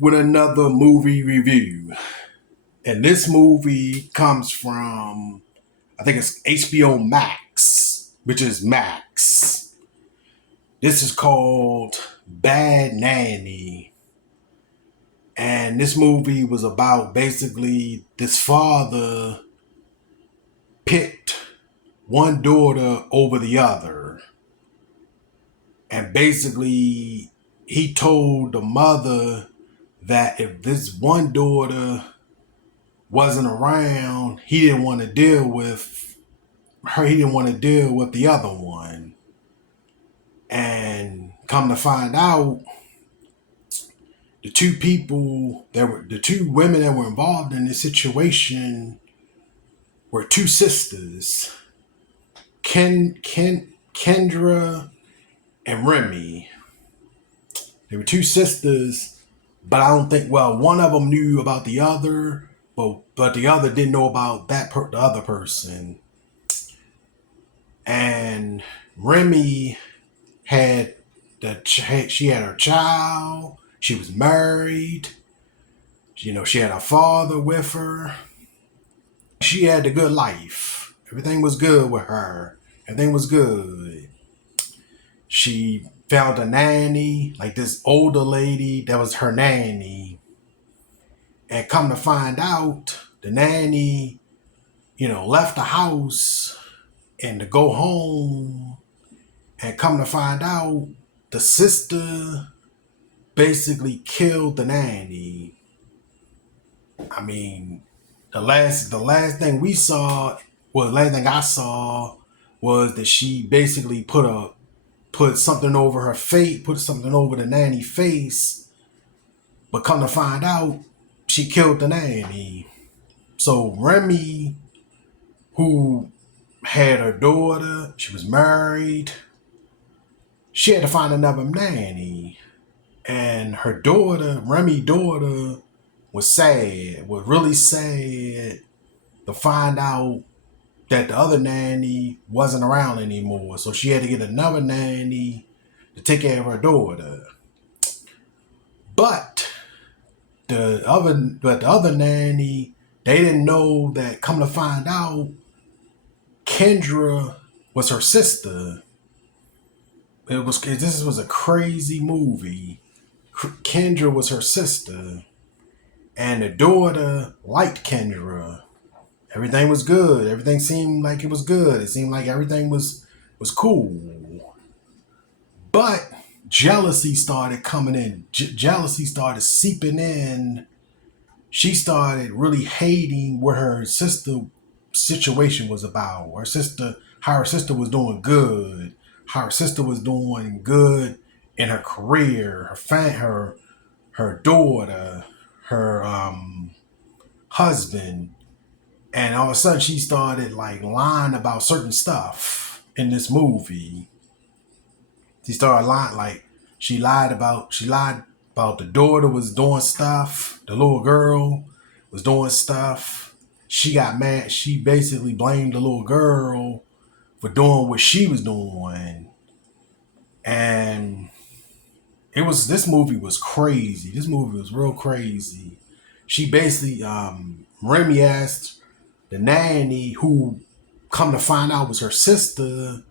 with another movie review. And this movie comes from, I think it's HBO Max, which is Max. This is called Bad Nanny. And this movie was about basically this father picked one daughter over the other. And basically, he told the mother that if this one daughter wasn't around, he didn't want to deal with her. He didn't want to deal with the other one. And come to find out, the two women that were involved in this situation were two sisters, Kendra and Remy. They were two sisters, but I don't think. Well, one of them knew about the other, but the other didn't know about the other person. And Remy had she had her child. She was married. She had her father with her. She had the good life. Everything was good with her. Everything was good. She found a nanny, like this older lady that was her nanny. And come to find out, the nanny, left the house and to go home. And come to find out, the sister basically killed the nanny. I mean, the last thing we saw, well, the last thing I saw was that she basically put something over her face, put something over the nanny's face. But come to find out, she killed the nanny. So Remy, who had her daughter, she was married, she had to find another nanny. And her daughter, Remy's daughter, was really sad to find out that the other nanny wasn't around anymore. So she had to get another nanny to take care of her daughter. But the other nanny, they didn't know that. Come to find out, Kendra was her sister. This was a crazy movie. Kendra was her sister, and the daughter liked Kendra. Everything was good. Everything seemed like it was good. It seemed like everything was cool. But jealousy started coming in. Jealousy started seeping in. She started really hating what her sister situation was about. How her sister was doing good. How her sister was doing good in her career, her daughter, her husband. And all of a sudden she started like lying about certain stuff in this movie. She started lying, like she lied about the daughter was doing stuff. The little girl was doing stuff. She got mad. She basically blamed the little girl for doing what she was doing. And this movie was crazy. This movie was real crazy. She basically, Remy asked the nanny, who come to find out was her sister,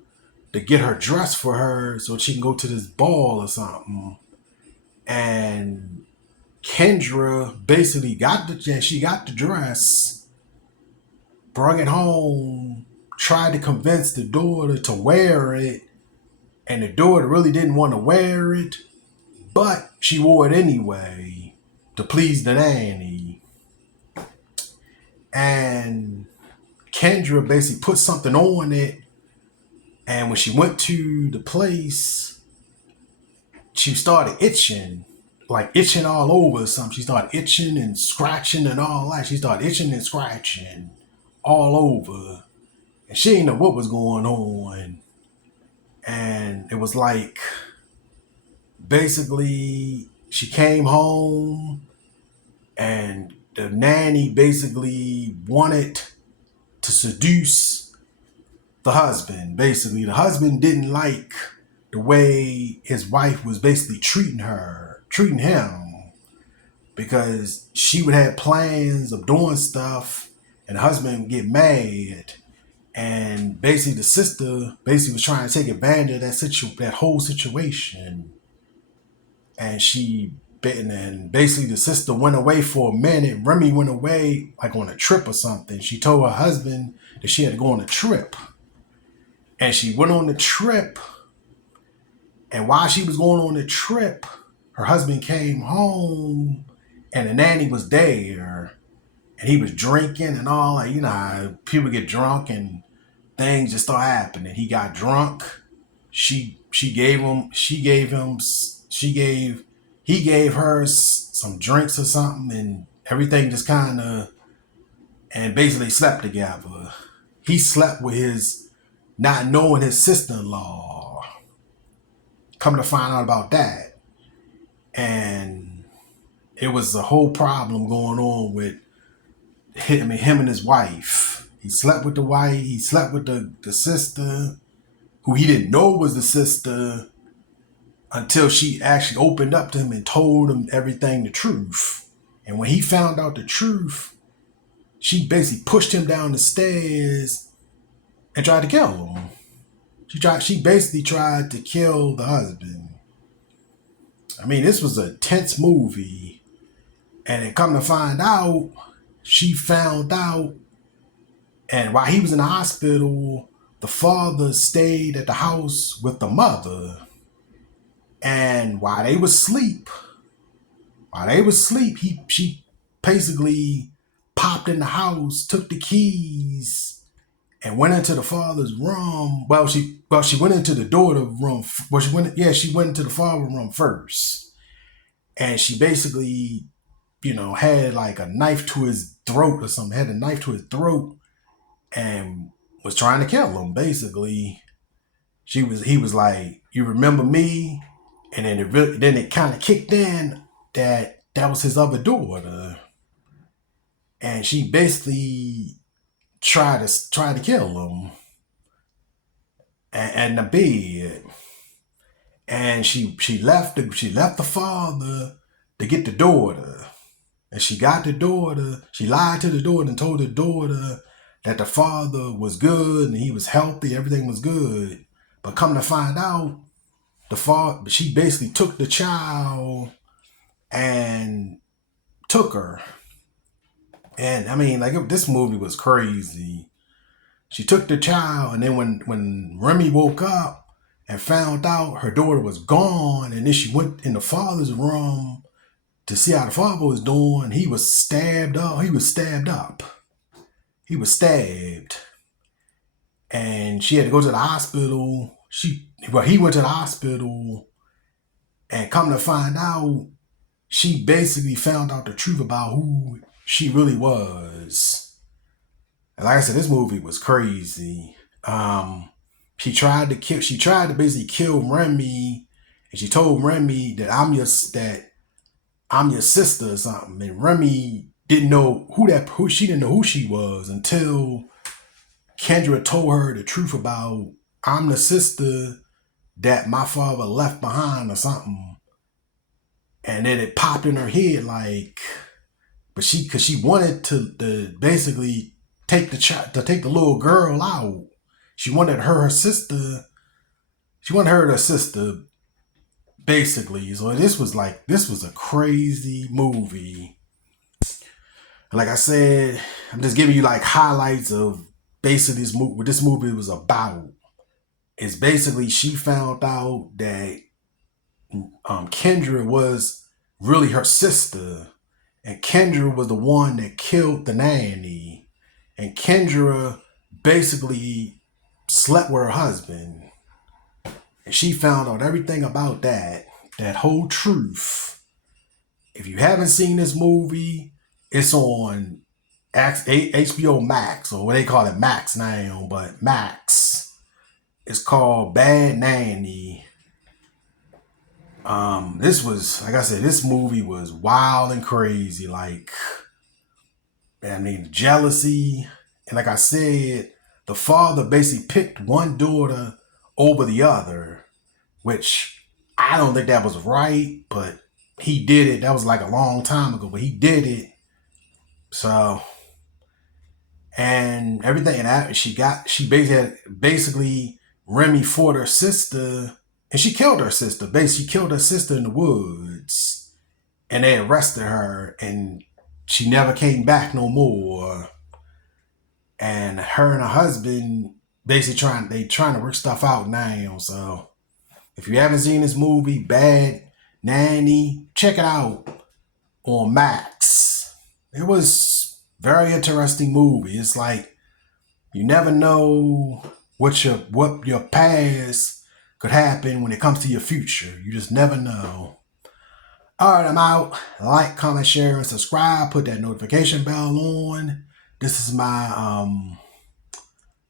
to get her dressed for her so she can go to this ball or something. And Kendra basically got the dress, brought it home, tried to convince the daughter to wear it, and the daughter really didn't want to wear it, but she wore it anyway to please the nanny. And Kendra basically put something on it, and when she went to the place, she started itching, like itching all over or something. She started itching and scratching and all that. She started itching and scratching all over. And she didn't know what was going on. And it was like, basically, she came home and the nanny basically wanted to seduce the husband. Basically, the husband didn't like the way his wife was basically treating him. because she would have plans of doing stuff, and the husband would get mad. And basically, the sister basically was trying to take advantage of that whole situation, and she bitten. And basically, the sister went away for a minute. Remy went away like on a trip or something. She told her husband that she had to go on a trip, and she went on the trip. And while she was going on the trip, her husband came home, and the nanny was there, and he was drinking and all. Like, you know how people get drunk and things just start happening. He got drunk. She gave him she gave him she gave he gave her some drinks or something, and everything just kind of, and basically slept together. He slept with his, not knowing his sister-in-law. Come to find out about that, and it was a whole problem going on with him and his wife. He slept with the wife. He slept with the sister, who he didn't know was the sister until she actually opened up to him and told him everything, the truth. And when he found out the truth, she basically pushed him down the stairs and tried to kill him. She basically tried to kill the husband. I mean, this was a tense movie. And it come to find out, she found out, and while he was in the hospital, the father stayed at the house with the mother. And while they was asleep, she basically popped in the house, took the keys, and went into the father's room. She went into the daughter's room. Well, she went into the father's room first, and she basically, had like a knife to his throat or something. Had a knife to his throat and was trying to kill him. Basically, he was like, "You remember me?" And then it kind of kicked in that was his other daughter, and she basically tried to kill him and the bed. And she left the father to get the daughter. And she got the daughter. She lied to the daughter and told the daughter that the father was good and he was healthy, everything was good. But come to find out, she basically took the child and took her. And I mean, like, this movie was crazy. She took the child, and then when Remy woke up and found out her daughter was gone, and then she went in the father's room to see how the father was doing, he was stabbed up. He was stabbed. And she had to go to the hospital. He went to the hospital, and come to find out, she basically found out the truth about who she really was. And like I said, this movie was crazy. She tried to basically kill Remy, and she told Remy that I'm your sister or something. And Remy didn't know she didn't know who she was until Kendra told her the truth about, I'm the sister that my father left behind or something. And then it popped in her head, like, but because she wanted to basically take the little girl out. She wanted her sister. She wanted her sister, basically. So this was a crazy movie. Like I said, I'm just giving you like highlights of basically what this movie was about. It's basically, she found out that Kendra was really her sister, and Kendra was the one that killed the nanny, and Kendra basically slept with her husband, and she found out everything about that whole truth. If you haven't seen this movie, it's on HBO Max, or what they call it, Max now, but Max. It's called Bad Nanny. This was, like I said, this movie was wild and crazy. Like, I mean, jealousy. And like I said, the father basically picked one daughter over the other, which I don't think that was right, but he did it. That was like a long time ago, but he did it. So, and everything, and she basically Remy fought her sister, and she killed her sister. Basically, she killed her sister in the woods, and they arrested her, and she never came back no more. And her and her husband basically trying to work stuff out now. So if you haven't seen this movie, Bad Nanny, check it out on Max. It was very interesting movie. It's like you never know what your past could happen when it comes to your future. You just never know. All right, I'm out. Like, comment, share, and subscribe. Put that notification bell on. This is my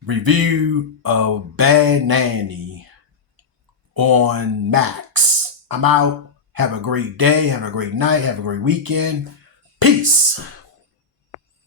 review of Bad Nanny on Max. I'm out. Have a great day. Have a great night. Have a great weekend. Peace.